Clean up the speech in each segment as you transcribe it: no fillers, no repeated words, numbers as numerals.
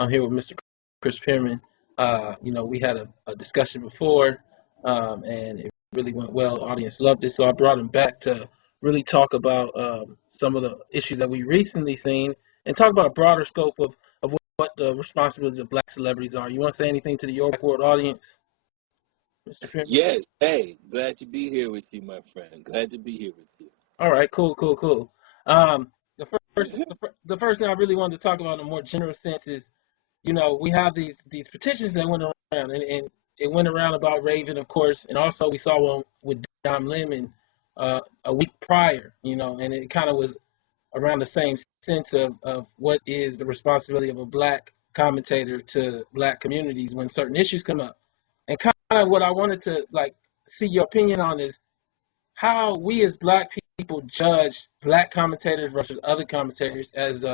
I'm here with Mr. Chris Pearman. We had a discussion before, and it really went well. The audience loved it, so I brought him back to really talk about some of the issues that we recently seen and talk about a broader scope of what the responsibilities of Black celebrities are. You want to say anything to the Your Black World audience, Mr. Pearman? Yes. Hey, glad to be here with you, my friend. Glad to be here with you. All right, cool. The first thing I really wanted to talk about in a more general sense is, we have these petitions that went around, and it went around about Raven, of course, and also we saw one with Don Lemon a week prior, and it kind of was around the same sense of what is the responsibility of a Black commentator to Black communities when certain issues come up. And kind of what I wanted to see your opinion on is how we as Black people judge Black commentators versus other commentators as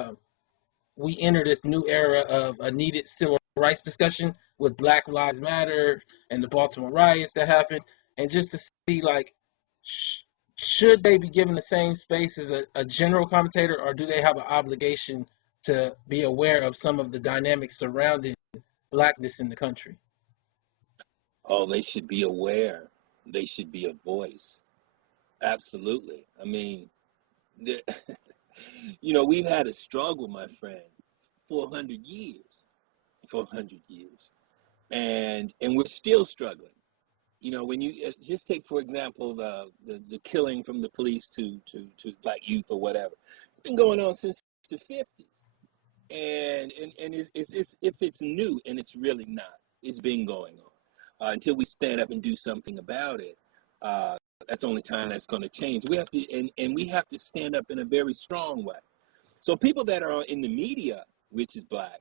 we enter this new era of a needed civil rights discussion with Black Lives Matter and the Baltimore riots that happened, and just to see should they be given the same space as a general commentator, or do they have an obligation to be aware of some of the dynamics surrounding Blackness in the country? Oh, they should be aware. They should be a voice. Absolutely. I mean, we've had a struggle, my friend, 400 years, and we're still struggling. When you just take, for example, the killing from the police to Black youth or whatever, it's been going on since the 50s, and it's if it's new, and it's really not. It's been going on until we stand up and do something about it. That's the only time that's going to change. We have to, and we have to stand up in a very strong way. So people that are in the media, which is Black,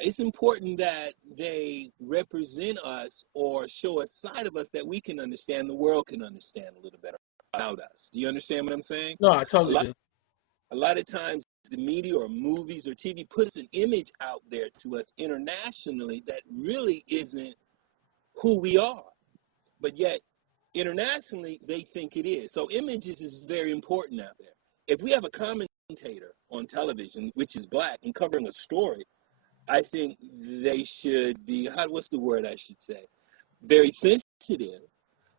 it's important that they represent us or show a side of us that we can understand, the world can understand a little better about us. Do you understand what I'm saying? No, I totally do. A lot of times the media or movies or TV puts an image out there to us internationally that really isn't who we are. But yet, internationally, they think it is. So images is very important out there. If we have a commentator on television, which is Black, and covering a story, I think they should be, what's the word I should say? Very sensitive,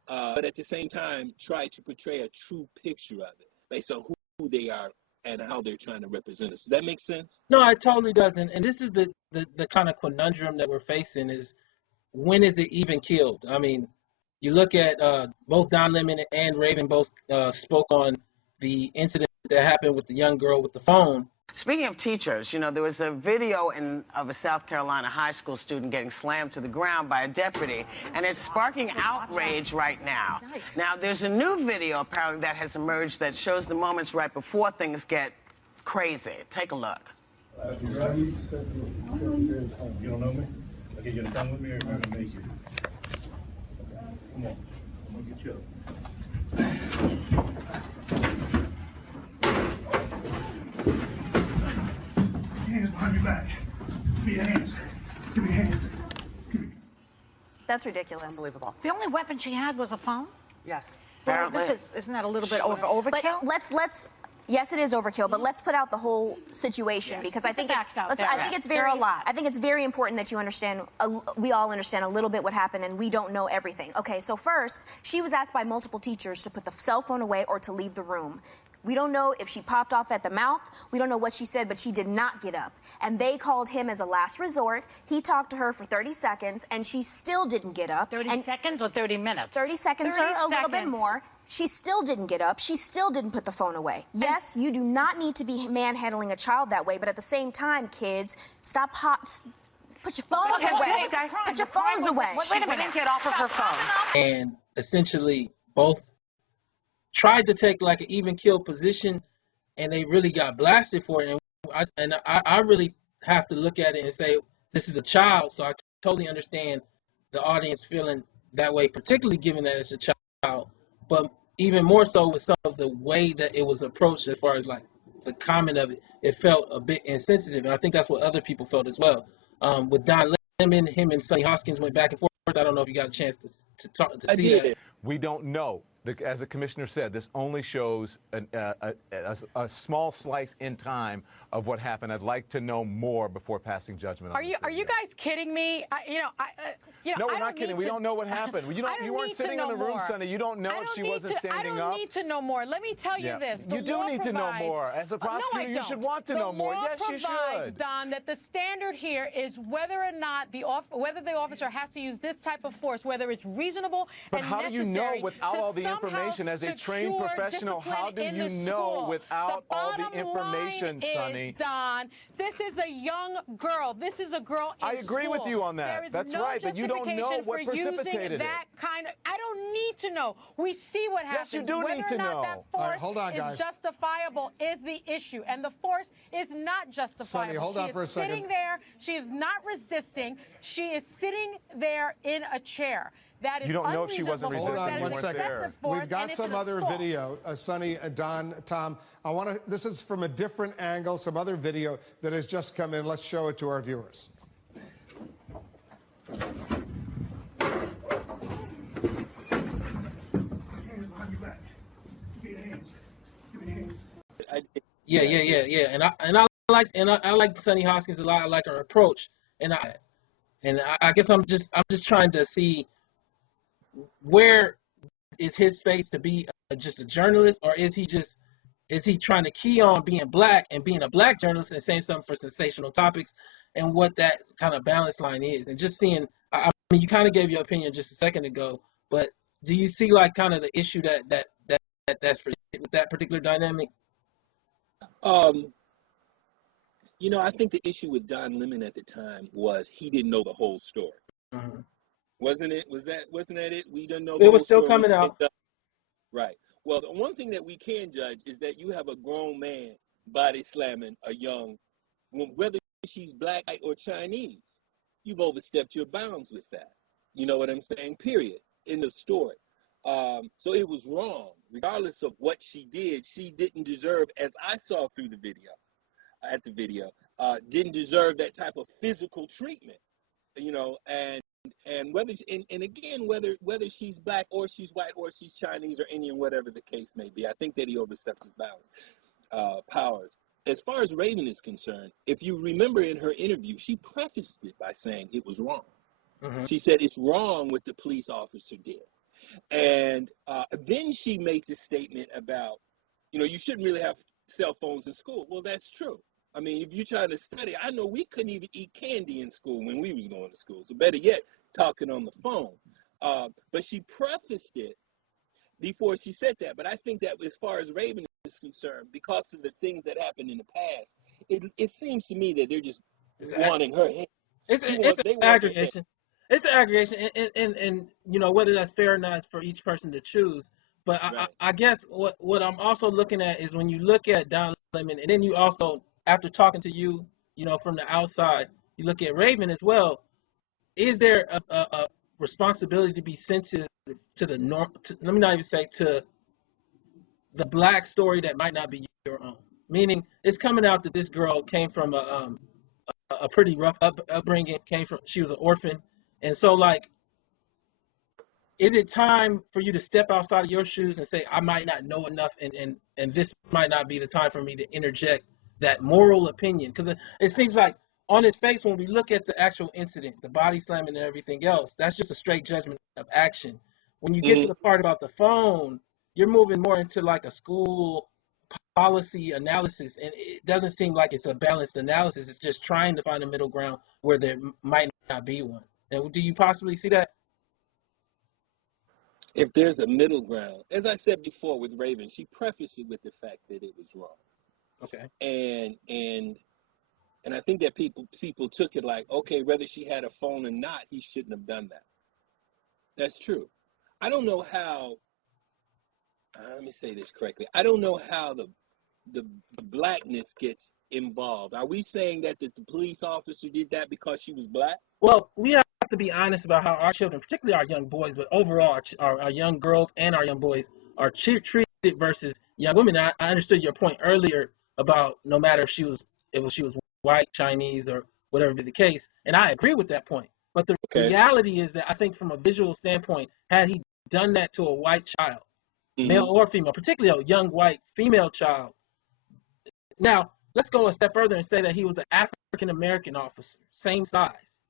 but at the same time, try to portray a true picture of it based on who they are and how they're trying to represent us. Does that make sense? No, it totally does. And this is the kind of conundrum that we're facing is, when is it even killed? I mean, you look at both Don Lemon and Raven both spoke on the incident that happened with the young girl with the phone. Speaking of teachers, there was a video of a South Carolina high school student getting slammed to the ground by a deputy, and it's sparking outrage right now. Now, there's a new video apparently that has emerged that shows the moments right before things get crazy. Take a look. You don't know me? Okay, you're gonna come with me, or am I gonna make you? Come on, I'm gonna get you up. Hands behind your back. Give me your hands. Give me your hands. That's ridiculous. Unbelievable. The only weapon she had was a phone? Yes. Well, isn't that a little bit overkill? But yes, it is overkill, but let's put out the whole situation, because I think it's very important that you understand, we all understand a little bit what happened, and we don't know everything. Okay, so first, she was asked by multiple teachers to put the cell phone away or to leave the room. We don't know if she popped off at the mouth. We don't know what she said, but she did not get up. And they called him as a last resort. He talked to her for 30 seconds, and she still didn't get up. 30 seconds or 30 minutes? 30 seconds or a little bit more. She still didn't get up. She still didn't put the phone away. Yes, you do not need to be manhandling a child that way, but at the same time, kids, put your phones away. Put your phones away. Wait a minute. Get off of her phone. And essentially, both tried to take like an even kill position, and they really got blasted for it. And I really have to look at it and say, this is a child, so I totally understand the audience feeling that way, particularly given that it's a child. But even more so with some of the way that it was approached, as far as like the comment of it, it felt a bit insensitive. And I think that's what other people felt as well. With Don Lemon, him and Sonny Hoskins went back and forth. I don't know if you got a chance to talk to see that. We don't know. As the commissioner said, this only shows a small slice in time of what happened. I'd like to know more before passing judgment. Are you guys kidding me? No, we're not kidding. We don't know what happened. You weren't sitting in the room, Sonny. You don't know if she wasn't standing up. I don't need to know more. Let me tell you this. You do need to know more. As a prosecutor, you should want to know more. Yes, you should. The law provides, Don, that the standard here is whether or not the officer has to use this type of force, whether it's reasonable and necessary. But how do you know without all the information as a trained professional? How do you know without all the information, Sonny? Don, this is a young girl. This is a girl in school. I agree with you on that. That's right, but you don't know what precipitated it. I don't need to know. We see what happens. Yes, you do need to know. That force is justifiable is the issue, and the force is not justifiable. Sonny, hold on for a second. She is sitting there. She is not resisting. She is sitting there in a chair. That is you don't know if she wasn't resisting. Hold on 1 second. We've got some other video, Sonny, Don, Tom. This is from a different angle, some other video that has just come in. Let's show it to our viewers. Yeah. And I like Sonny Hoskins a lot. I like her approach, and I guess I'm just trying to see where is his space to be just a journalist, or is he trying to key on being black and being a black journalist and saying something for sensational topics, and what that kind of balance line is, and just seeing. I mean, you kind of gave your opinion just a second ago, but do you see like kind of the issue that's with that particular dynamic? I think the issue with Don Lemon at the time was he didn't know the whole story. Mm-hmm. Wasn't it? Wasn't that it? We didn't know. It was still coming out. Right. Well, the one thing that we can judge is that you have a grown man body slamming a young woman, whether she's black or Chinese. You've overstepped your bounds with that. You know what I'm saying? Period. End of story. So it was wrong. Regardless of what she did, she didn't deserve, as I saw through the video, didn't deserve that type of physical treatment. And whether again whether she's black or she's white or she's Chinese or Indian, whatever the case may be, I think that he overstepped his bounds, powers. As far as Raven is concerned, if you remember in her interview, she prefaced it by saying it was wrong. Mm-hmm. She said it's wrong what the police officer did, and then she made this statement about, you shouldn't really have cell phones in school. Well, that's true. I mean, if you're trying to study, I know we couldn't even eat candy in school when we was going to school. So better yet, talking on the phone. But she prefaced it before she said that. But I think that as far as Raven is concerned, because of the things that happened in the past, it seems to me that they're just wanting her head. It's an aggregation. It's an aggregation, and whether that's fair or not is for each person to choose. But right. I guess what I'm also looking at is when you look at Don Lemon, and then you also, after talking to you, from the outside, you look at Raven as well. Is there a responsibility to be sensitive to the norm? Let me not even say to the black story that might not be your own. Meaning, it's coming out that this girl came from a pretty rough upbringing. She was an orphan, and so like, is it time for you to step outside of your shoes and say, I might not know enough, and this might not be the time for me to interject that moral opinion? Because it seems like on its face, when we look at the actual incident, the body slamming and everything else, that's just a straight judgment of action. When you get to the part about the phone, you're moving more into like a school policy analysis, and it doesn't seem like it's a balanced analysis. It's just trying to find a middle ground where there might not be one. And do you possibly see that? If there's a middle ground, as I said before with Raven, she prefaced it with the fact that it was wrong. Okay. And I think that people took it like, okay, whether she had a phone or not, he shouldn't have done that. That's true. I don't know how. Let me say this correctly. I don't know how the blackness gets involved. Are we saying that the police officer did that because she was black? Well, we have to be honest about how our children, particularly our young boys, but overall our young girls and our young boys are treated versus young women. I understood your point earlier about no matter if she was white, Chinese, or whatever be the case, and I agree with that point. But the reality is that I think from a visual standpoint, had he done that to a white child, Mm-hmm. male or female, particularly a young white female child. Now, let's go a step further and say that he was an African-American officer, same size,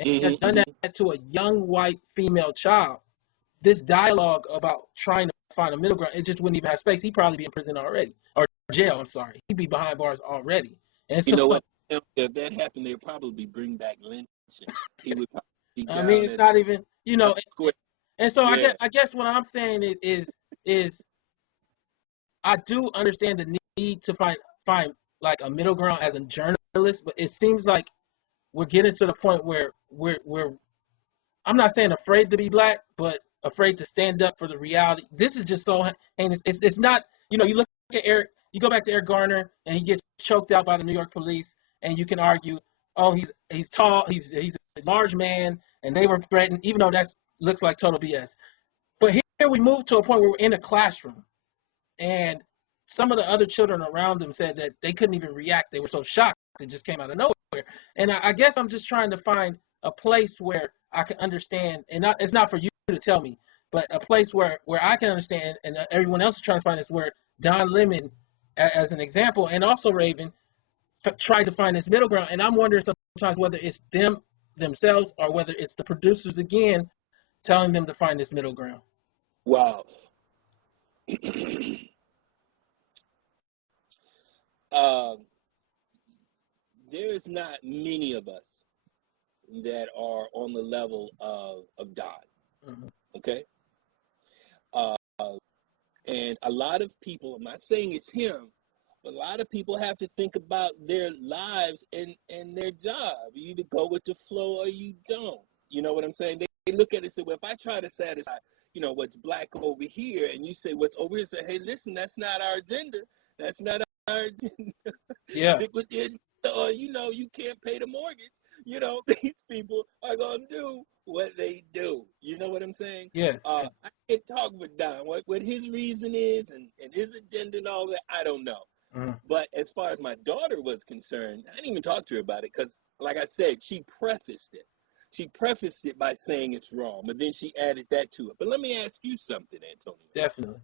and he has done that to a young white female child. This dialogue about trying to find a middle ground, it just wouldn't even have space. He'd probably be in prison already, or jail, I'm sorry. He'd be behind bars already. And You know what? If that happened, they'd probably bring back lynching. He would probably be down it's not even, and so Yeah. I guess what I'm saying is I do understand the need to find like a middle ground as a journalist, but it seems like we're getting to the point where we're I'm not saying afraid to be black, but afraid to stand up for the reality. This is just so heinous. It's not, you look at Eric, you go back to Eric Garner and he gets choked out by the New York police, and you can argue, oh, he's tall, he's a large man, and they were threatened, even though that looks like total BS. But here we move to a point where we're in a classroom, and some of the other children around them said that they couldn't even react. They were so shocked it just came out of nowhere. And I guess I'm just trying to find a place where I can understand, and it's not for you to tell me, but a place where I can understand, and everyone else is trying to find this, where Don Lemon, as an example, and also Raven, tried to find this middle ground. And I'm wondering sometimes whether it's themselves or whether it's the producers again telling them to find this middle ground. Wow. There's not many of us that are on the level of Don. Mm-hmm. Okay. And a lot of people, I'm not saying it's him, but a lot of people have to think about their lives and their job. You either go with the flow or you don't. You know what I'm saying? They look at it and say, well, if I try to satisfy, what's black over here, and you say what's over here, say, hey, listen, that's not our agenda. That's not our agenda. Yeah. Stick with it. Or, you can't pay the mortgage. These people are going to do what they do. You know what I'm saying? Yeah. I can't talk with Don. What his reason is and his agenda and all that, I don't know. Mm. But as far as my daughter was concerned, I didn't even talk to her about it because, like I said, she prefaced it. She prefaced it by saying it's wrong, but then she added that to it. But let me ask you something, Antonio. Definitely.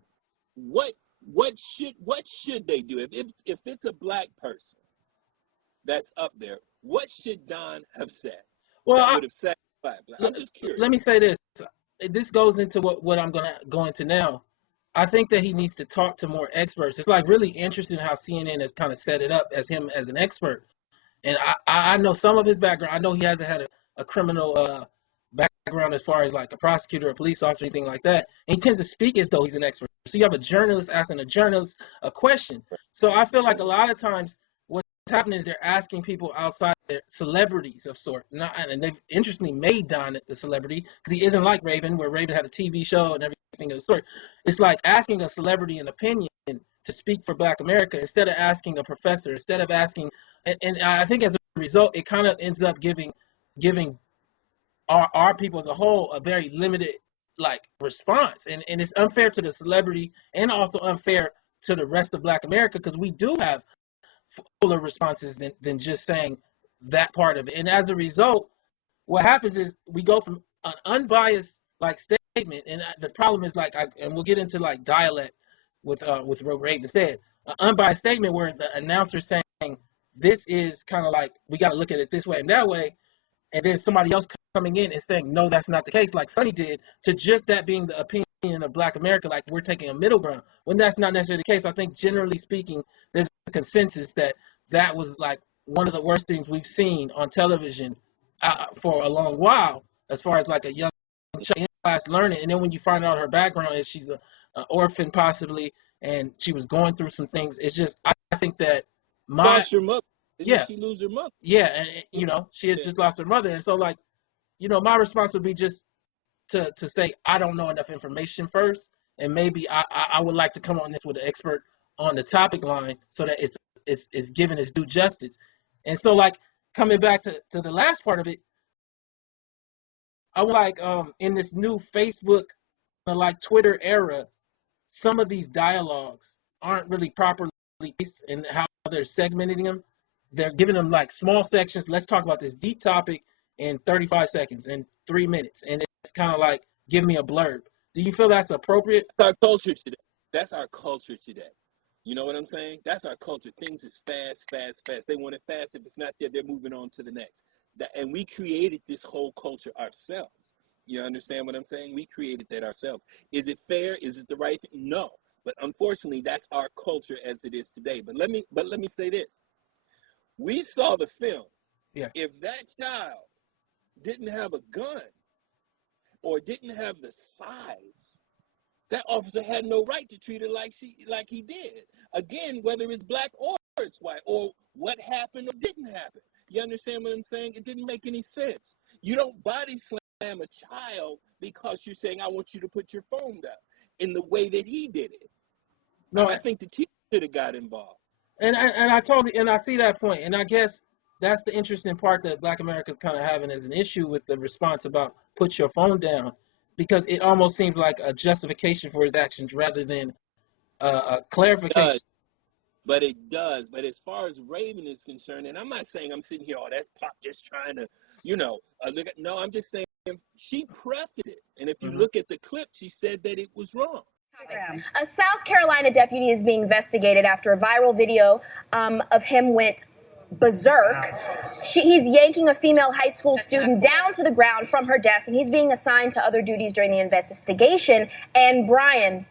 What should they do if it's a black person that's up there? What should Don have said? Well, that would have said black. I'm just curious. Let me say this. This goes into what I'm going to go into now. I think that he needs to talk to more experts. It's like really interesting how CNN has kind of set it up as him as an expert. And I know some of his background. I know he hasn't had a criminal background as far as like a prosecutor or police officer, anything like that. And he tends to speak as though he's an expert. So you have a journalist asking a journalist a question. So I feel like a lot of times what's happening is they're asking people outside their celebrities of sort. And they've interestingly made Don the celebrity because he isn't like Raven, where Raven had a TV show and everything of the sort. It's like asking a celebrity an opinion to speak for Black America instead of asking a professor, instead of asking, and I think as a result, it kind of ends up giving our people as a whole a very limited response, and it's unfair to the celebrity and also unfair to the rest of Black America because we do have fuller responses than just saying that part of it. And as a result, what happens is we go from an unbiased statement, and the problem is and we'll get into dialect with what Raven said, an unbiased statement where the announcer is saying this is kind of we got to look at it this way and that way, and then somebody else coming in and saying no, that's not the case, like Sonny did, to just that being the opinion of Black America, like we're taking a middle ground, when that's not necessarily the case. I think generally speaking, there's a consensus that was one of the worst things we've seen on television for a long while, as far as a young child in class learning, and then when you find out her background is she's an orphan possibly, and she was going through some things. It's just I think that lost her mother. Didn't she lose her mother? Yeah, and she had just lost her mother, and so my response would be just to say I don't know enough information first, and maybe I would like to come on this with an expert on the topic line so that it's given its due justice. And so coming back to the last part of it, I would in this new Facebook Twitter era, some of these dialogues aren't really properly based in how they're segmenting them. They're giving them small sections. Let's talk about this deep topic in 35 seconds and 3 minutes. And it's kind of give me a blurb. Do you feel that's appropriate? That's our culture today. That's our culture today. You know what I'm saying? That's our culture. Things is fast, fast, fast. They want it fast. If it's not there, they're moving on to the next. And we created this whole culture ourselves. You understand what I'm saying? We created that ourselves. Is it fair? Is it the right thing? No. But unfortunately, that's our culture as it is today. But let me say this. We saw the film. Yeah. If that child didn't have a gun or didn't have the size, that officer had no right to treat her like he did. Again, whether it's black or it's white, or what happened or didn't happen. You understand what I'm saying? It didn't make any sense. You don't body slam a child because you're saying, I want you to put your phone down in the way that he did it. No, I think the teacher should have got involved. And I see that point. And I guess that's the interesting part that Black America's kind of having as an issue with the response about put your phone down, because it almost seems like a justification for his actions rather than a clarification. But it does. But as far as Raven is concerned, and I'm not saying I'm sitting here, oh, that's Pop just trying to, look at. No, I'm just saying she prefaced it. And if you look at the clip, she said that it was wrong. A South Carolina deputy is being investigated after a viral video of him went berserk. He's yanking a female high school student down to the ground from her desk, and he's being assigned to other duties during the investigation. And Brian,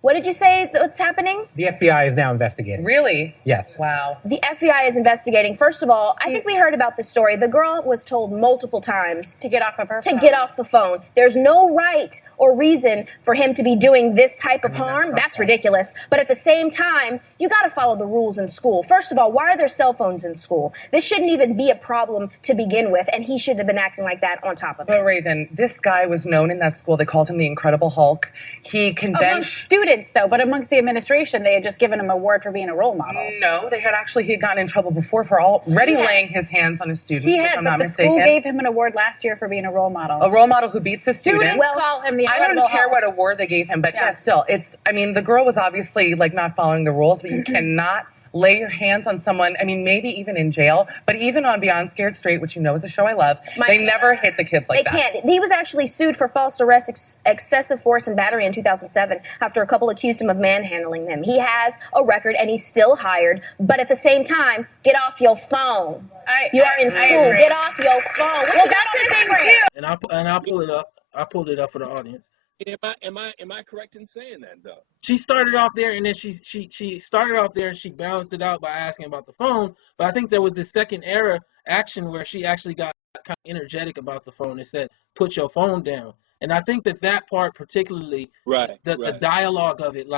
what did you say what's happening? The FBI is now investigating. Really? Yes. Wow. The FBI is investigating. First of all, I think we heard about this story. The girl was told multiple times To get off of her phone. get off the phone. There's no right or reason for him to be doing this type of harm. That's ridiculous. But at the same time, you got to follow the rules in school. First of all, why are there cell phones in school? This shouldn't even be a problem to begin with, and he should have been acting like that on top of it. But Raven, this guy was known in that school. They called him the Incredible Hulk. He convinced Amongst students, though, but amongst the administration, they had just given him a award for being a role model. No, he had gotten in trouble before for already laying his hands on his students. He if had, I'm but not the mistaken. school gave him an award last year for being a role model. A role model who beats his students. Students call him the Incredible I don't care Hulk. what award they gave him, but yeah, still, the girl was obviously not following the rules, but you cannot lay your hands on someone, maybe even in jail, but even on Beyond Scared Straight, which is a show I love, they never hit the kids like that. They can't. He was actually sued for false arrest, excessive force, and battery in 2007 after a couple accused him of manhandling them. He has a record, and he's still hired, but at the same time, get off your phone. You are in school. Get off your phone. Well, that's the thing, too. And I'll pull it up. I pulled it up for the audience. Am I correct in saying that though? She started off there, and then she started off there, and she balanced it out by asking about the phone. But I think there was this second era action where she actually got kind of energetic about the phone and said, "Put your phone down." And I think that part particularly, the dialogue of it,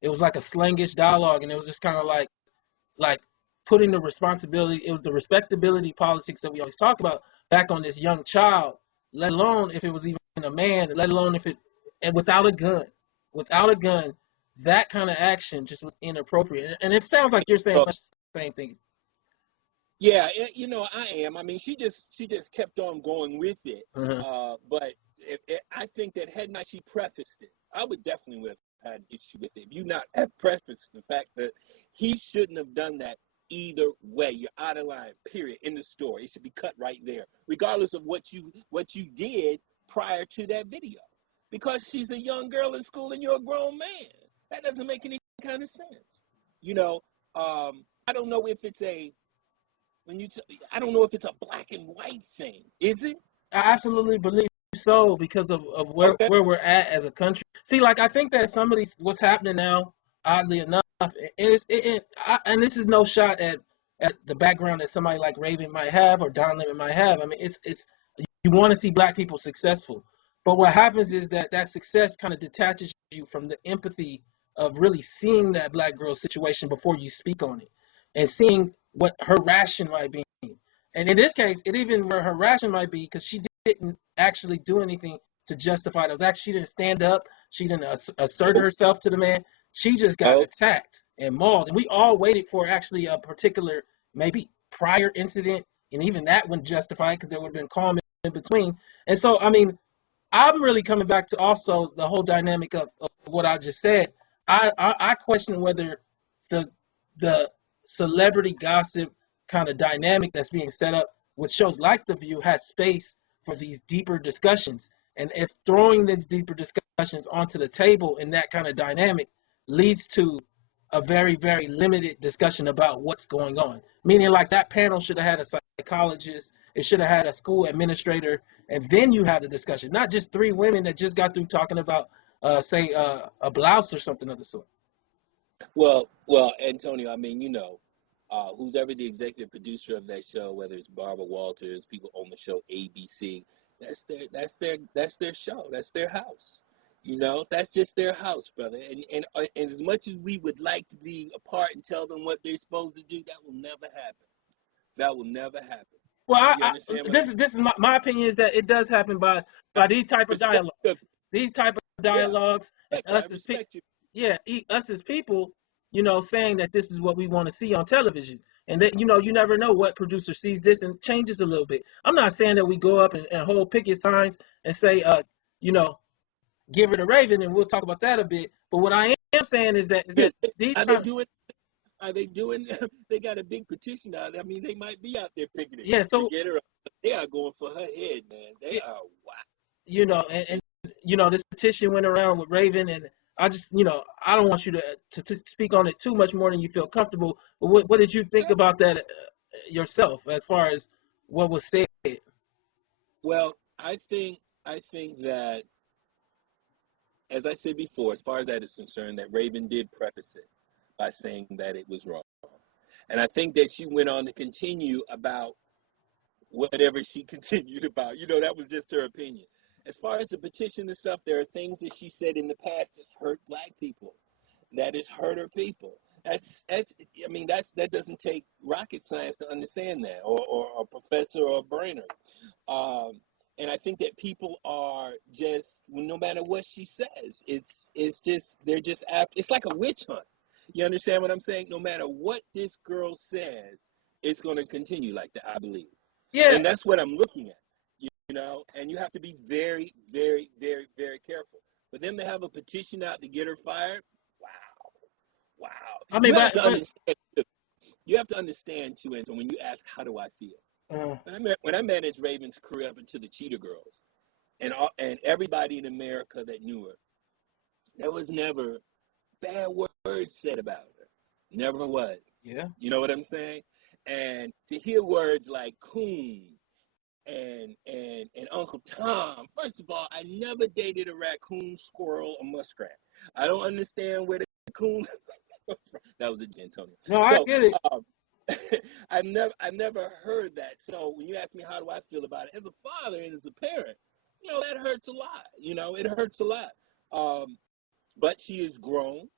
it was like a slangish dialogue, and it was just kind of like putting the responsibility. It was the respectability politics that we always talk about back on this young child, let alone if it was even a man, let alone if it, and without a gun, that kind of action just was inappropriate. And it sounds like you're saying much the same thing. Yeah, I am. She just kept on going with it. But I think that had not she prefaced it, I would definitely have had an issue with it. If you not have prefaced the fact that he shouldn't have done that either way, you're out of line, period, in the story. It should be cut right there, regardless of what you did prior to that video. Because she's a young girl in school and you're a grown man. That doesn't make any kind of sense. I don't know if it's I don't know if it's a black and white thing. Is it? I absolutely believe so, because of where we're at as a country. See, I think that what's happening now, oddly enough, and this is no shot at the background that somebody like Raven might have or Don Lemon might have. It's you want to see black people successful. But what happens is that success kind of detaches you from the empathy of really seeing that black girl's situation before you speak on it and seeing what her ration might be. And in this case, it even where her ration might be because she didn't actually do anything to justify it. She didn't stand up. She didn't assert herself to the man. She just got attacked and mauled. And we all waited for actually a particular maybe prior incident. And even that wouldn't justify it because there would have been calm in between. And so, I'm really coming back to also the whole dynamic of what I just said. I question whether the celebrity gossip kind of dynamic that's being set up with shows like The View has space for these deeper discussions. And if throwing these deeper discussions discussions onto the table in that kind of dynamic leads to a very, very limited discussion about what's going on. Meaning, like, that panel should have had a psychologist, it should have had a school administrator, and then you have the discussion, not just three women that just got through talking about, say, a blouse or something of the sort. Well, Antonio, I mean, who's ever the executive producer of that show, whether it's Barbara Walters, people on the show ABC, that's their show, that's their house. That's just their house, brother. And as much as we would like to be a part and tell them what they're supposed to do, that will never happen. That will never happen. Well, this is my opinion is that it does happen by these type of dialogues. These type of dialogues, us as people, saying that this is what we want to see on television. And that, you never know what producer sees this and changes a little bit. I'm not saying that we go up and hold picket signs and say, give her to Raven, and we'll talk about that a bit. But what I am saying is that these are they doing? They got a big petition out. I mean, they might be out there picketing. Yeah, so to get her. They are going for her head, man. They are wow. And this petition went around with Raven, and I just, I don't want you to speak on it too much more than you feel comfortable. But what did you think about that yourself, as far as what was said? Well, I think that, as I said before, as far as that is concerned, that Raven did preface it by saying that it was wrong. And I think that she went on to continue about whatever she continued about. That was just her opinion. As far as the petition and stuff, there are things that she said in the past that's hurt Black people, that has hurt her people. That doesn't take rocket science to understand that, or a professor or a brainer. And I think that people are just, no matter what she says, they're just apt. It's like a witch hunt. You understand what I'm saying? No matter what this girl says, it's going to continue like that, I believe. Yeah. And that's what I'm looking at, and you have to be very, very, very, very careful. For them to have a petition out to get her fired, wow. I mean, you have to understand too, Anton, when you ask, how do I feel? When I managed Raven's career up into the Cheetah Girls, and everybody in America that knew her, there was never bad words said about her. Never was. Yeah. You know what I'm saying? And to hear words like coon and Uncle Tom, first of all, I never dated a raccoon, squirrel, or muskrat. I don't understand where the coon that was Antonio. No, I get it. I've never heard that. So when you ask me how do I feel about it, as a father and as a parent, that hurts a lot. It hurts a lot. But she is grown,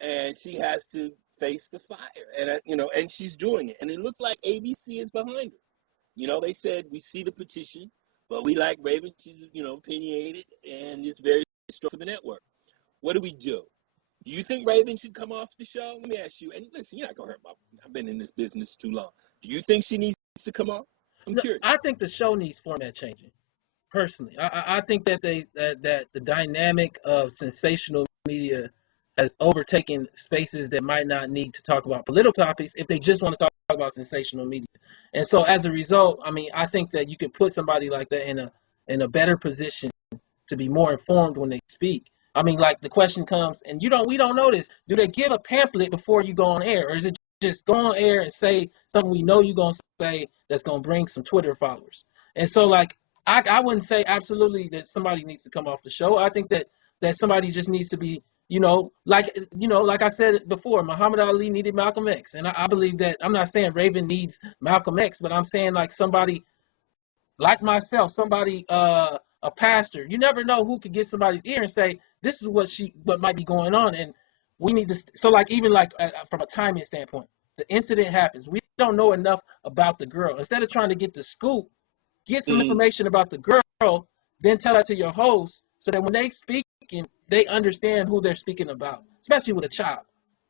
and she has to face the fire, and she's doing it. And it looks like ABC is behind her. They said, we see the petition, but we like Raven. She's, opinionated, and it's very strong for the network. What do we do? Do you think Raven should come off the show? Let me ask you. And listen, you're not going to hurt I've been in this business too long. Do you think she needs to come off? I'm curious. I think the show needs format changing. Personally, I think that that the dynamic of sensational media has overtaken spaces that might not need to talk about political topics if they just want to talk about sensational media. And so as a result, I think that you can put somebody like that in a better position to be more informed when they speak. Like the question comes, and we don't know this. Do they give a pamphlet before you go on air, or is it just go on air and say something we know you're gonna say that's gonna bring some Twitter followers? And so, like, I wouldn't say absolutely that somebody needs to come off the show. I think that somebody just needs to be, like I said before, Muhammad Ali needed Malcolm X. And I believe that, I'm not saying Raven needs Malcolm X, but I'm saying like somebody like myself, somebody, a pastor. You never know who could get somebody's ear and say, this is what might be going on. And we need to, so like, even like from a timing standpoint, the incident happens. We don't know enough about the girl. Instead of trying to get the scoop, get some information about the girl, then tell that to your host so that when they speak, they understand who they're speaking about, especially with a child.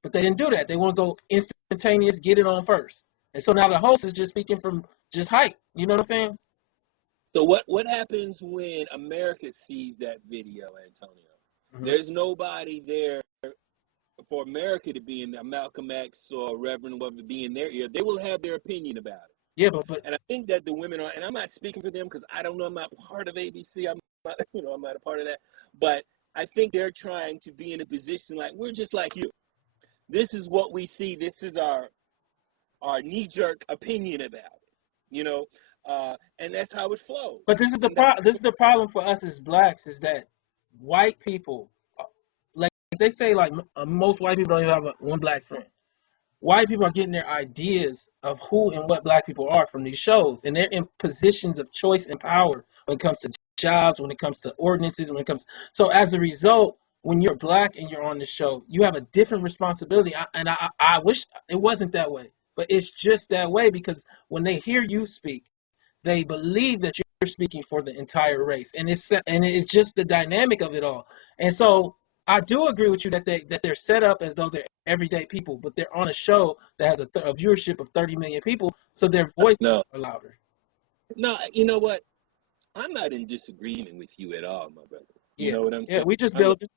But they didn't do that. They want to go instantaneous, get it on first. And so now the host is just speaking from just hype. You know what I'm saying? So what happens when America sees that video, Antonio? Mm-hmm. There's nobody there for America to be in there, Malcolm X or Reverend whoever to be in their ear. They will have their opinion about it. Yeah, but and I think that the women are, and I'm not speaking for them because I don't know, I'm not part of ABC. I'm not, I'm not a part of that. But I think they're trying to be in a position like, we're just like you. This is what we see. This is our knee-jerk opinion about it, and that's how it flows. But this is the problem for us as blacks, is that white people, like they say, like most white people don't even have one black friend. White people are getting their ideas of who and what black people are from these shows, and they're in positions of choice and power when it comes to jobs, when it comes to ordinances, so as a result, when you're black and you're on the show, you have a different responsibility. I wish it wasn't that way, but it's just that way, because when they hear you speak, they believe that you're speaking for the entire race, and it's just the dynamic of it all. And so I do agree with you that they're set up as though they're everyday people, but they're on a show that has a viewership of 30 million people, so their voices are louder. No, you know what? I'm not in disagreement with you at all, my brother. You know what I'm saying? Yeah, we just build it.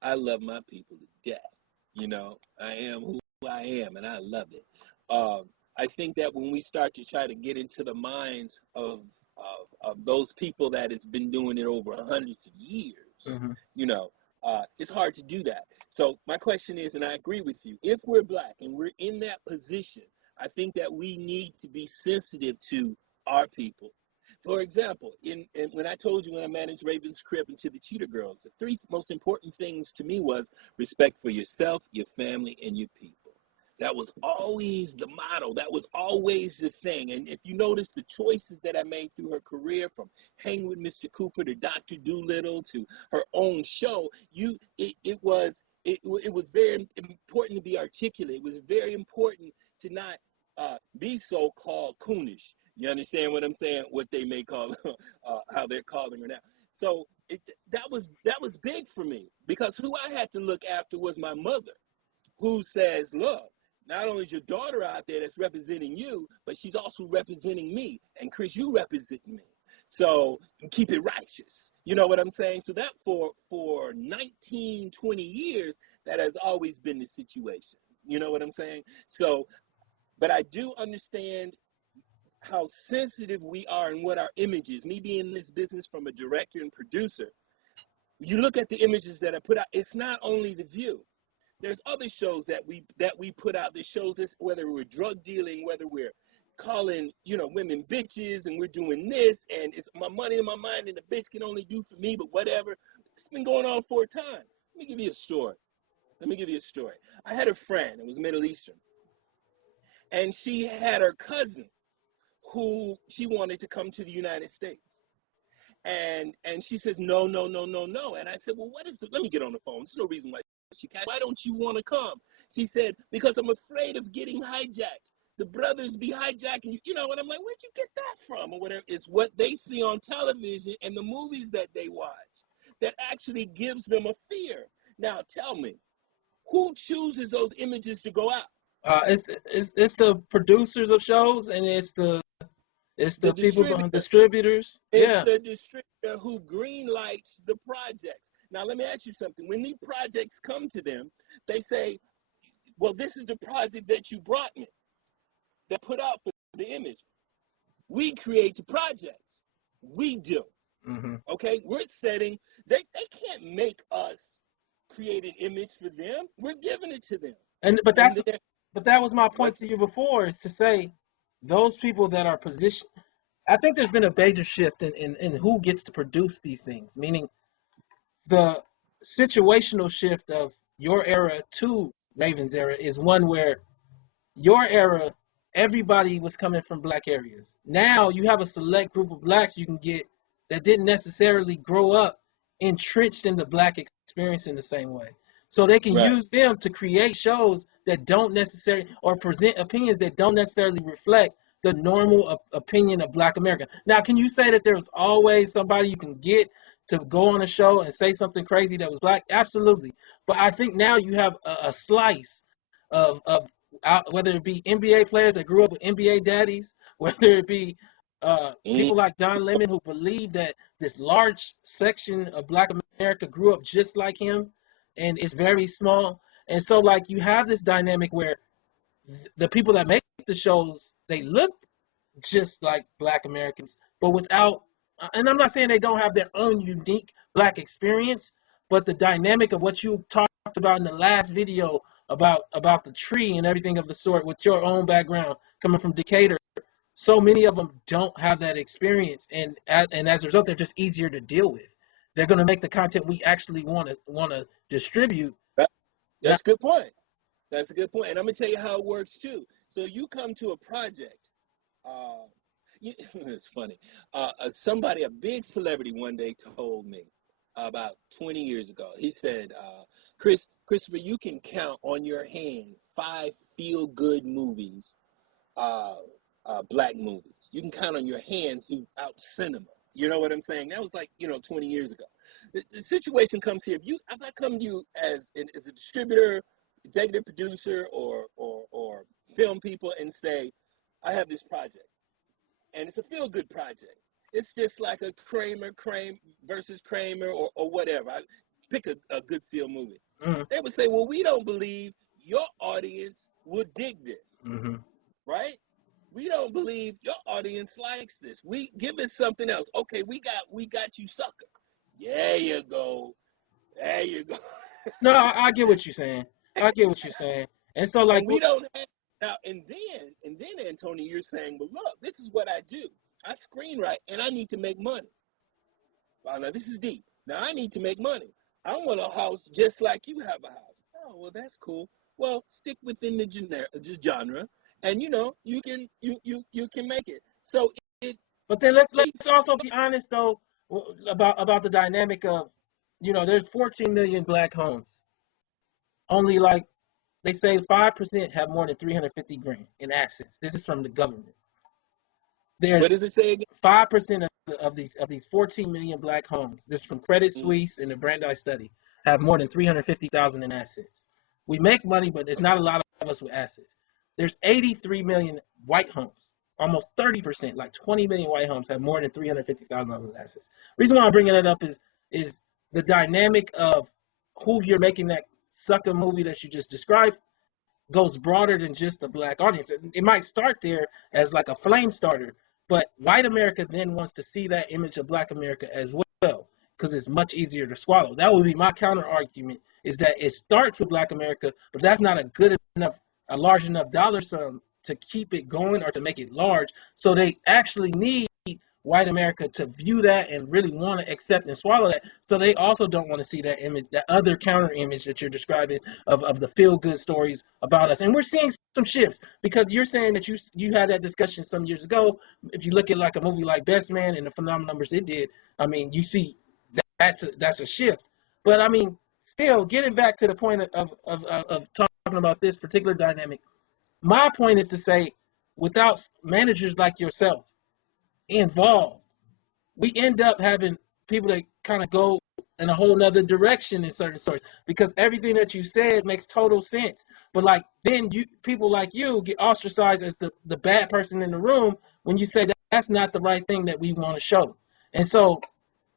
I love my people to death. I am who I am, and I love it. I think that when we start to try to get into the minds of those people that has been doing it over hundreds of years, it's hard to do that. So my question is, and I agree with you, if we're black and we're in that position, I think that we need to be sensitive to our people. For example, when I told you when I managed Raven's Crib and To the Cheetah Girls, the three most important things to me was respect for yourself, your family, and your people. That was always the motto. That was always the thing. And if you notice the choices that I made through her career, from Hang with Mr. Cooper to Dr. Doolittle to her own show, it was very important to be articulate. It was very important to not be so-called coonish. You understand what I'm saying? What they may call, how they're calling her now. So that was big for me, because who I had to look after was my mother, who says, look, not only is your daughter out there that's representing you, but she's also representing me. And Chris, you represent me. So keep it righteous. You know what I'm saying? So that for 19, 20 years, that has always been the situation. You know what I'm saying? So, but I do understand how sensitive we are and what our image is. Me being in this business from a director and producer, you look at the images that I put out, it's not only The View. There's other shows that we put out that shows us, whether we're drug dealing, whether we're calling, women bitches, and we're doing this, and it's my money in my mind, and the bitch can only do for me, but whatever. It's been going on for a time. Let me give you a story. I had a friend, it was Middle Eastern, and she had her cousin who she wanted to come to the United States. And she says, no. And I said, well, what is it? Let me get on the phone. There's no reason why she can't. Why don't you want to come? She said, because I'm afraid of getting hijacked. The brothers be hijacking you. And I'm like, where'd you get that from? Or whatever. It's what they see on television and the movies that they watch that actually gives them a fear. Now, tell me, who chooses those images to go out? It's the producers of shows, and it's the people behind distributors. It's the distributor who greenlights the projects. Now, let me ask you something. When these projects come to them, they say, well, this is the project that you brought me, that put out for the image. We create the projects. We do. Mm-hmm. Okay? We're setting, they can't make us create an image for them. We're giving it to them. But that was my point to you before, is to say, those people that are positioned, I think there's been a major shift in who gets to produce these things, meaning the situational shift of your era to Raven's era is one where your era, everybody was coming from black areas. Now you have a select group of blacks you can get that didn't necessarily grow up entrenched in the black experience in the same way. So they can use them to create shows that don't necessarily, or present opinions that don't necessarily reflect the normal opinion of Black America. Now, can you say that there's always somebody you can get to go on a show and say something crazy that was black? Absolutely. But I think now you have a slice of whether it be NBA players that grew up with NBA daddies, whether it be people like Don Lemon, who believe that this large section of Black America grew up just like him, and it's very small. And so, like, you have this dynamic where the people that make the shows, they look just like Black Americans, but without and I'm not saying they don't have their own unique Black experience, but the dynamic of what you talked about in the last video about the tree and everything of the sort with your own background coming from Decatur, so many of them don't have that experience, and as a result, they're just easier to deal with. They're going to make the content we actually want to distribute. That's a good point. That's a good point. And I'm going to tell you how it works, too. So you come to a project. It's funny. Somebody, a big celebrity one day told me about 20 years ago. He said, Christopher, you can count on your hand 5 feel-good movies, Black movies. You can count on your hand throughout cinema. You know what I'm saying? That was like, 20 years ago. The situation comes here. If I come to you as a distributor, executive producer, or film people and say, I have this project, and it's a feel-good project. It's just like a Kramer versus Kramer or whatever. I pick a good feel movie. Mm-hmm. They would say, well, we don't believe your audience would dig this, mm-hmm. right? We don't believe your audience likes this. We give it something else. Okay, we got you, sucker. There you go. There you go. No, I get what you're saying. And so, like, and we don't have now. And then, Antonio, you're saying, well, look, this is what I do. I screenwrite, and I need to make money. Well, now this is deep. Now I need to make money. I want a house just like you have a house. Oh, well, that's cool. Well, stick within the genre, and you can make it. So But then let's also be honest though about the dynamic of, there's 14 million Black homes. Only, like, they say 5% have more than 350 grand in assets. This is from the government. There's what does it say again? 5% of these 14 million Black homes. This is from Credit Suisse and the Brandeis study, have more than 350,000 in assets. We make money, but there's not a lot of us with assets. There's 83 million white homes. Almost 30%, like 20 million white homes, have more than 350,000 in assets. The reason why I'm bringing that up is the dynamic of who you're making that sucker movie that you just described goes broader than just the Black audience. It might start there as like a flame starter, but white America then wants to see that image of Black America as well, because it's much easier to swallow. That would be my counter argument, is that it starts with Black America, but that's not a large enough dollar sum to keep it going or to make it large. So they actually need white America to view that and really want to accept and swallow that. So they also don't want to see that image, that other counter image that you're describing of the feel good stories about us. And we're seeing some shifts, because you're saying that you had that discussion some years ago. If you look at like a movie like Best Man and the phenomenal numbers it did, I mean, you see that's a shift. But I mean, still getting back to the point of talking about this particular dynamic, my point is to say, without managers like yourself involved, we end up having people that kind of go in a whole nother direction in certain sorts, because everything that you said makes total sense. But like, then people like you get ostracized as the bad person in the room when you say that's not the right thing that we want to show. And so,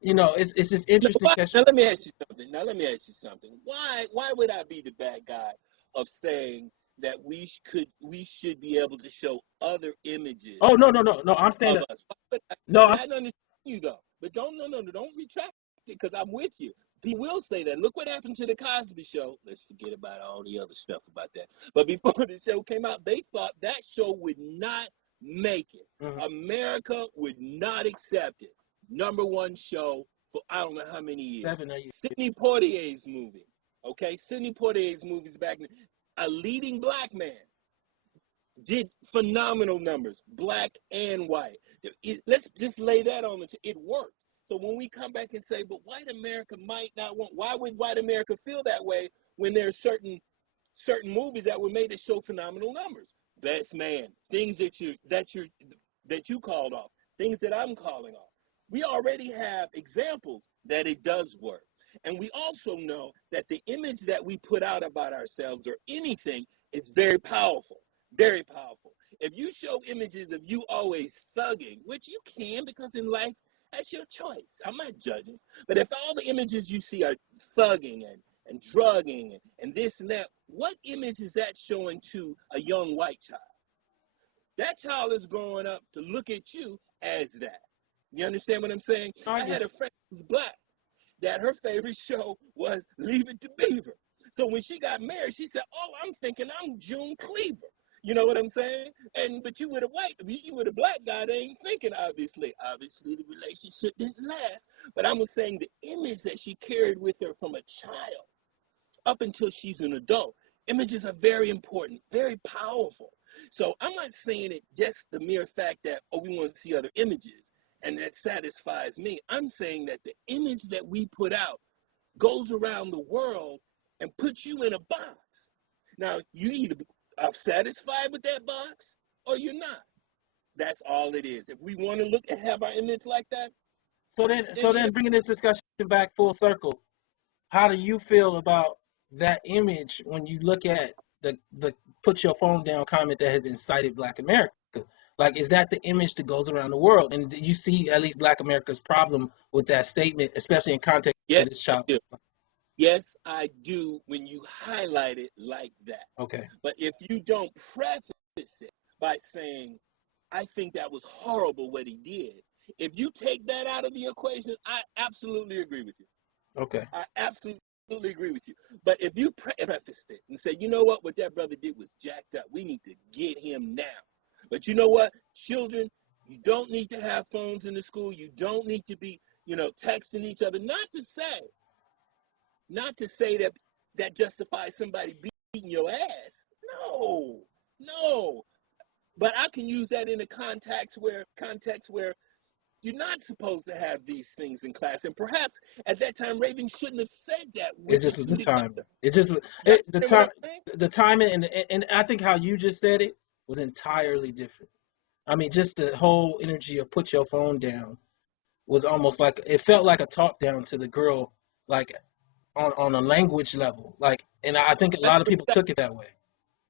it's this interesting question. Now let me ask you something. Why would I be the bad guy of saying that we should be able to show other images? Oh, no. I'm saying that. I understand you though, but don't retract it, because I'm with you. People will say that. Look what happened to the Cosby Show. Let's forget about all the other stuff about that. But before the show came out, they thought that show would not make it. Mm-hmm. America would not accept it. #1 show for I don't know how many years. Sidney Poitier's movie. Okay, Sidney Poitier's movies back then. A leading Black man did phenomenal numbers, Black and white. Let's just lay that on it worked. So when we come back and say, but white America might not want, why would white America feel that way when there are certain movies that were made that show phenomenal numbers? Best Man, things that you called off, things that I'm calling off. We already have examples that it does work. And we also know that the image that we put out about ourselves or anything is very powerful, very powerful. If you show images of you always thugging, which you can, because in life, that's your choice. I'm not judging. But if all the images you see are thugging and drugging and this and that, what image is that showing to a young white child? That child is growing up to look at you as that. You understand what I'm saying? I had a friend who's black that her favorite show was Leave It to Beaver. So when she got married, she said, "Oh, I'm thinking I'm June Cleaver." You know what I'm saying? But you with a black guy, they ain't thinking, obviously. Obviously, the relationship didn't last. But I'm saying the image that she carried with her from a child up until she's an adult, images are very important, very powerful. So I'm not saying it just the mere fact that, oh, we want to see other images and that satisfies me. I'm saying that the image that we put out goes around the world and puts you in a box. Now, you either are satisfied with that box or you're not. That's all it is. If we want to look and have our image like that. So then bringing this discussion back full circle, how do you feel about that image when you look at the put your phone down comment that has incited Black America? Like, is that the image that goes around the world? And do you see at least Black America's problem with that statement, especially in context of this child? Yes, I do when you highlight it like that. Okay. But if you don't preface it by saying, I think that was horrible what he did, if you take that out of the equation, I absolutely agree with you. Okay. I absolutely agree with you. But if you prefaced it and say, you know what that brother did was jacked up. We need to get him now. But you know what? Children, you don't need to have phones in the school. You don't need to be, texting each other. Not to say that justifies somebody beating your ass. No. But I can use that in a context where you're not supposed to have these things in class. And perhaps at that time, Raven shouldn't have said that. It just was the time. The timing, and I think how you just said it was entirely different. I mean, just the whole energy of put your phone down was almost like, it felt like a talk down to the girl, like on a language level. Like, and I think a lot of people took it that way.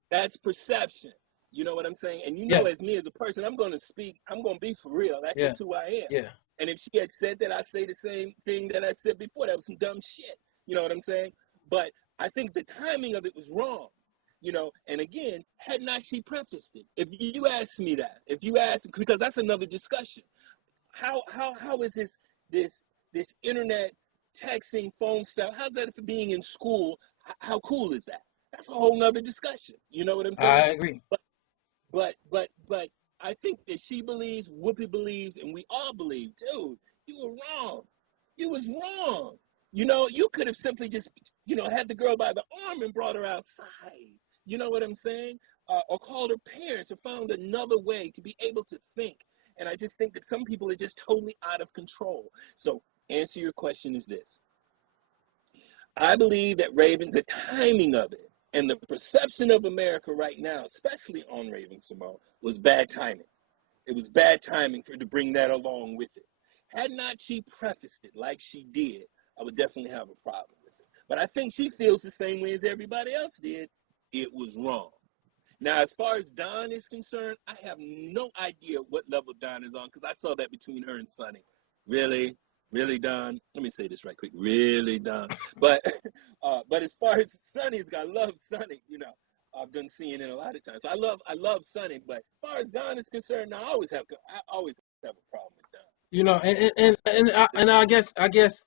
That's perception. You know what I'm saying? And as me as a person, I'm going to speak, I'm going to be for real. That's just who I am. Yeah. And if she had said that, I'd say the same thing that I said before. That was some dumb shit. You know what I'm saying? But I think the timing of it was wrong. And again, had not she prefaced it, if you ask me that, because that's another discussion. How is this internet texting phone stuff? How's that for being in school? How cool is that? That's a whole nother discussion. You know what I'm saying? I agree. But I think that she believes, Whoopi believes, and we all believe, dude, you were wrong. You was wrong. You could have simply just, had the girl by the arm and brought her outside. You know what I'm saying? Or called her parents or found another way to be able to think. And I just think that some people are just totally out of control. So answer your question is this. I believe that the timing of it and the perception of America right now, especially on Raven-Symoné, was bad timing. It was bad timing to bring that along with it. Had not she prefaced it like she did, I would definitely have a problem with it. But I think she feels the same way as everybody else did. It was wrong. Now, as far as Don is concerned, I have no idea what level Don is on, because I saw that between her and Sonny. Really, Don? Let me say this right quick. Really, Don? But as far as Sonny's, I love Sonny. I've done seeing it a lot of times. So I love Sonny, but as far as Don is concerned, I always have a problem with Don. And I guess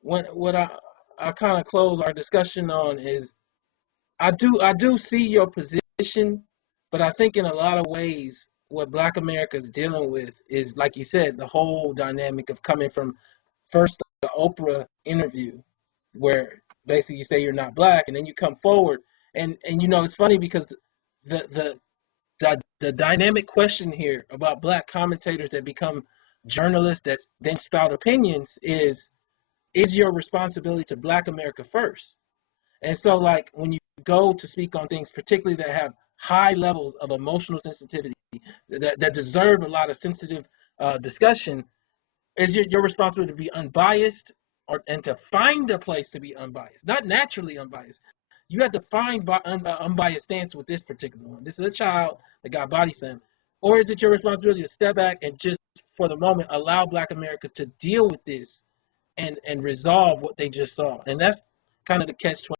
what I kind of close our discussion on is, I do see your position, but I think in a lot of ways what Black America is dealing with is, like you said, the whole dynamic of coming from first the Oprah interview, where basically you say you're not Black, and then you come forward, and it's funny because the dynamic question here about Black commentators that become journalists that then spout opinions is your responsibility to Black America first. And so, like, when you go to speak on things, particularly that have high levels of emotional sensitivity, that deserve a lot of sensitive discussion, is your responsibility to be unbiased and to find a place to be unbiased, not naturally unbiased. You have to find unbiased stance with this particular one. This is a child that got body slammed. Or is it your responsibility to step back and just, for the moment, allow Black America to deal with this and resolve what they just saw? And that's kind of the catch-20.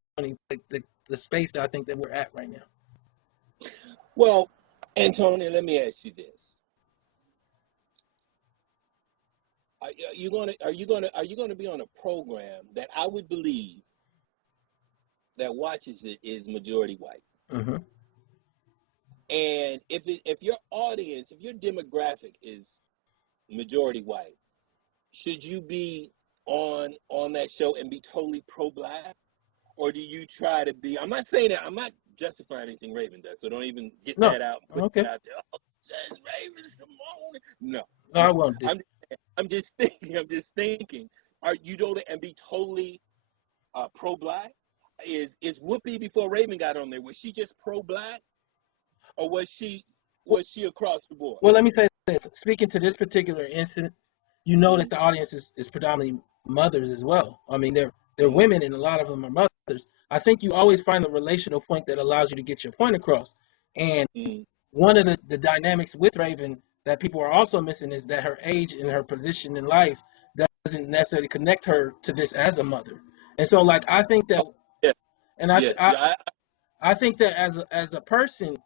The space that I think that we're at right now. Well, Antonio, let me ask you this. are you gonna be on a program that I would believe that watches it is majority white? Mm-hmm. And if your audience, if your demographic is majority white, should you be on that show and be totally pro-black, or do you try to be? I'm not saying that. I'm not justifying anything Raven does, so don't even get that out. Put that out there. Oh, Raven, Symone. No, I won't. I'm just thinking. Are you doing it and be totally pro-black? Is Whoopi before Raven got on there? Was she just pro-black, or was she across the board? Well, let me say this. Speaking to this particular incident, you know that the audience is predominantly mothers as well. I mean, they're women, and a lot of them are mothers. I think you always find the relational point that allows you to get your point across. And one of the dynamics with Raven that people are also missing is that her age and her position in life doesn't necessarily connect her to this as a mother. And so, like, I think that, I think that as a person,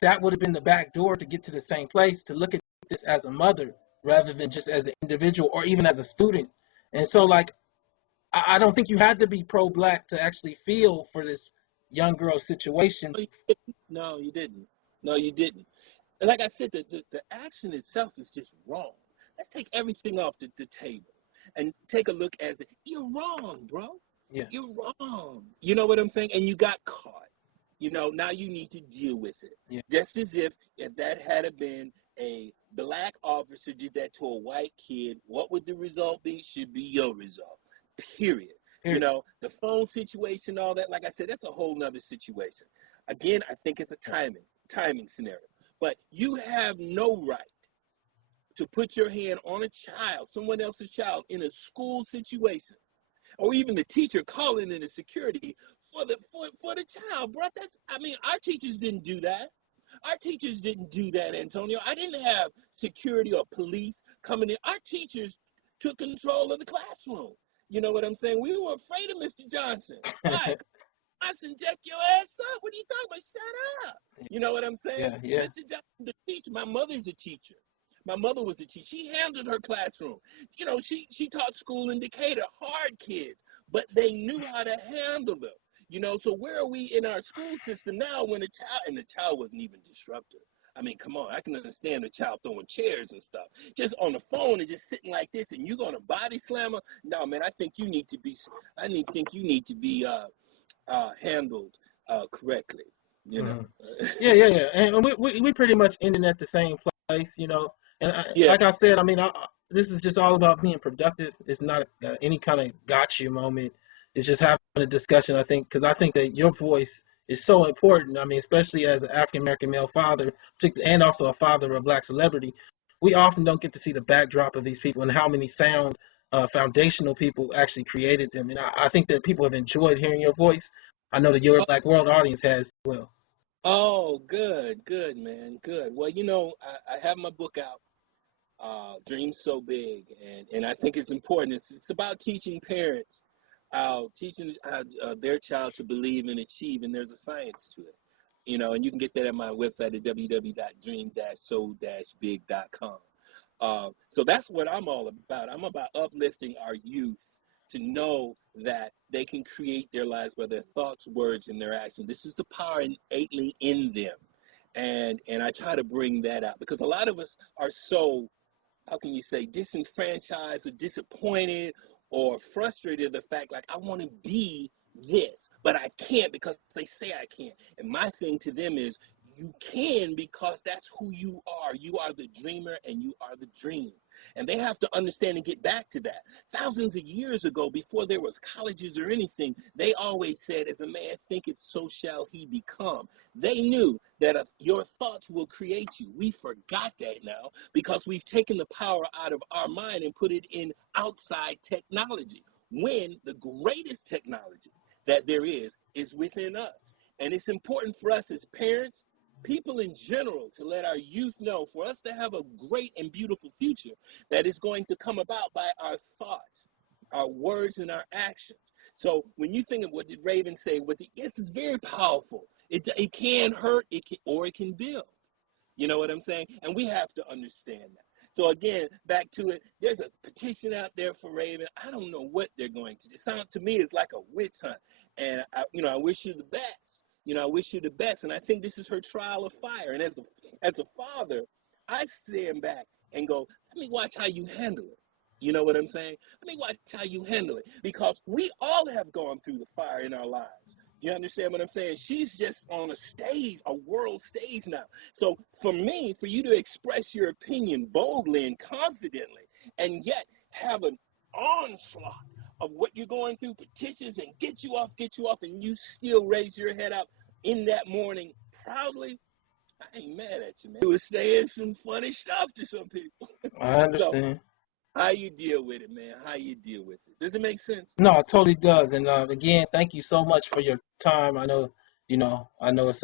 that would have been the back door to get to the same place, to look at this as a mother rather than just as an individual or even as a student. And so, like, I don't think you had to be pro-black to actually feel for this young girl's situation. No, you didn't. No, you didn't. And like I said, the action itself is just wrong. Let's take everything off the table and take a look as you're wrong, bro. Yeah. You're wrong. You know what I'm saying? And you got caught. You know, now you need to deal with it. Yeah. Just as if that had been a black officer did that to a white kid, what would the result be? Should be your result. Period. You know, the phone situation, all that, like I said, that's a whole nother situation. Again, I think it's a timing scenario. But you have no right to put your hand on a child, someone else's child, in a school situation, or even the teacher calling in the security for the child, bro. Our teachers didn't do that. Our teachers didn't do that, Antonio. I didn't have security or police coming in. Our teachers took control of the classroom. You know what I'm saying? We were afraid of Mr. Johnson. Why? Johnson, jack your ass up. What are you talking about? Shut up. You know what I'm saying? Yeah. Mr. Johnson, the teacher. My mother's a teacher. My mother was a teacher. She handled her classroom. You know, she taught school in Decatur, hard kids, but they knew how to handle them. You know, so where are we in our school system now when the child wasn't even disruptive? I mean, come on, I can understand the child throwing chairs and stuff. Just on the phone and just sitting like this, and you're gonna body slam her? No, man, I think you need to be handled correctly. You know. Yeah. And we pretty much ended at the same place, you know. And like I said, I mean, this is just all about being productive. It's not any kind of gotcha moment. It's just having a discussion, I think, because I think that your voice is so important. I mean, especially as an African-American male father, and also a father of a black celebrity, we often don't get to see the backdrop of these people and how many sound foundational people actually created them. And I think that people have enjoyed hearing your voice. I know that your Black World audience has as well. Oh, good, man, good. Well, you know, I have my book out, Dreams So Big, and I think it's important. It's about teaching parents, teaching their child to believe and achieve, and there's a science to it. You know, and you can get that at my website at www.dream-so-big.com. So that's what I'm all about. I'm about uplifting our youth to know that they can create their lives by their thoughts, words, and their actions. This is the power innately in them. And I try to bring that out because a lot of us are so, how can you say, disenfranchised or disappointed or frustrated of the fact, like, I want to be this, but I can't because they say I can't. And my thing to them is, you can because that's who you are. You are the dreamer and you are the dream. And they have to understand and get back to that. Thousands of years ago, before there was colleges or anything, they always said, as a man thinketh, so shall he become. They knew that your thoughts will create you. We forgot that now because we've taken the power out of our mind and put it in outside technology, when the greatest technology that there is within us. And it's important for us as parents, people in general, to let our youth know, for us to have a great and beautiful future that is going to come about by our thoughts, our words, and our actions. So when you think of what did Raven say, this is very powerful. It can hurt, it can build. You know what I'm saying? And we have to understand that. So again, back to it, there's a petition out there for Raven. I don't know what they're going to do. It sounds to me it's like a witch hunt. And I wish you the best. I wish you the best. And I think this is her trial of fire. And as a father, I stand back and go, let me watch how you handle it. You know what I'm saying? Let me watch how you handle it. Because we all have gone through the fire in our lives. You understand what I'm saying? She's just on a stage, a world stage now. So for me, for you to express your opinion boldly and confidently, and yet have an onslaught of what you're going through, petitions, and get you off, and you still raise your head up in that morning proudly, I ain't mad at you, man. It was saying some funny stuff to some people. I understand. So, how you deal with it, man? How you deal with it? Does it make sense? No, it totally does. And again, thank you so much for your time. I know it's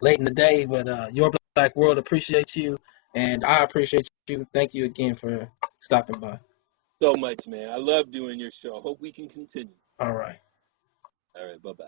late in the day, but your Black World appreciates you, and I appreciate you. Thank you again for stopping by. So much, man. I love doing your show. Hope we can continue. All right. All right. Bye-bye.